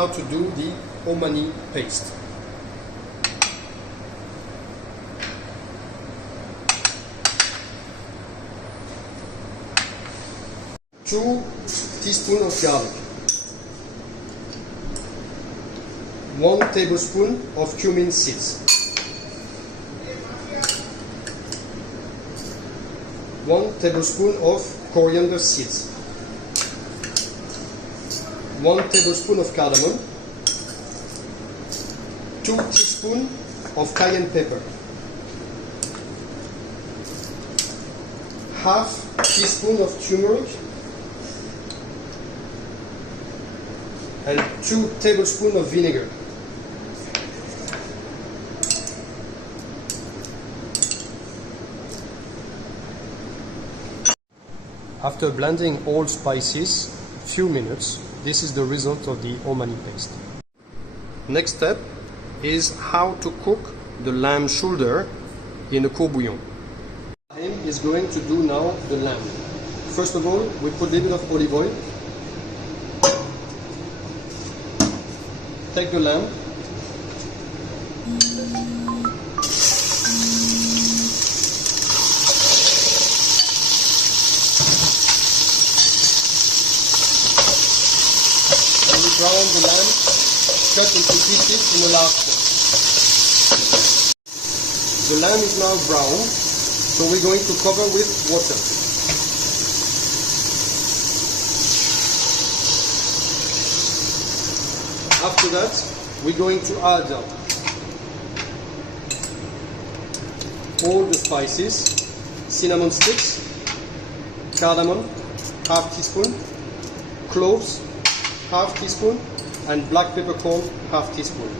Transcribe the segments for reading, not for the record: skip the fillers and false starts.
how to do the Omani paste. Two teaspoons of garlic, 1 tablespoon of cumin seeds, 1 tablespoon of coriander seeds, 1 tablespoon of cardamom, 2 teaspoons of cayenne pepper, half teaspoon of turmeric, and 2 tablespoons of vinegar. After blending all spices few minutes, this is the result of the Omani paste. Next step is how to cook the lamb shoulder in a court bouillon. Him is going to do now the lamb. First of all, we put a little bit of olive oil. Take the lamb, and we brown the lamb, cut into pieces in a large pot. The lamb is now brown, so we're going to cover with water. After that, we're going to add all the spices, cinnamon sticks, cardamom, half teaspoon, cloves, half teaspoon, and black peppercorn, half teaspoon.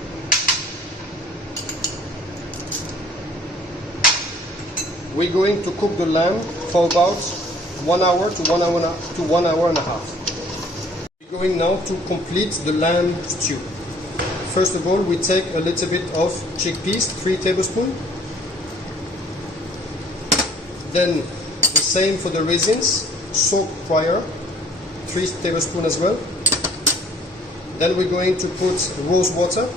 We're going to cook the lamb for about 1 hour to 1 hour and a half. We're going now to complete the lamb stew. First of all, we take a little bit of chickpeas, 3 tablespoons. Then the same for the raisins, soaked prior, 3 tablespoons as well. Then we're going to put rose water.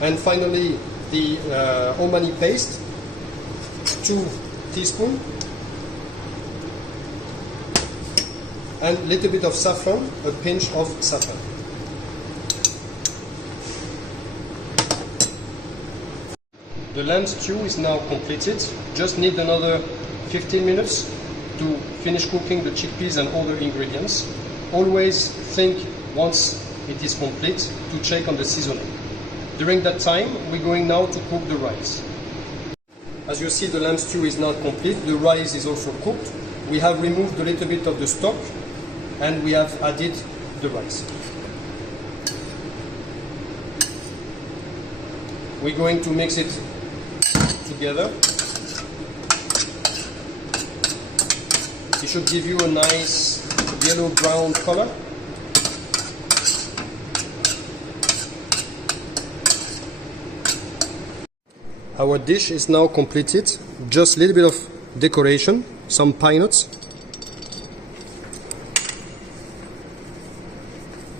And finally, the Omani paste, 2 teaspoons. And a little bit of saffron, a pinch of saffron. The lamb stew is now completed. Just need another 15 minutes to finish cooking the chickpeas and other ingredients. Always think once it is complete to check on the seasoning. During that time, we're going now to cook the rice. As you see, the lamb stew is now complete. The rice is also cooked. We have removed a little bit of the stock and we have added the rice. We're going to mix it together. It should give you a nice yellow-brown color. Our dish is now completed. Just a little bit of decoration, some pine nuts,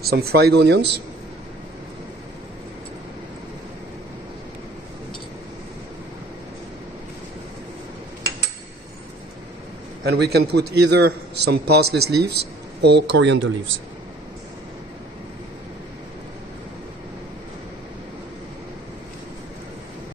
some fried onions, and we can put either some parsley leaves or coriander leaves.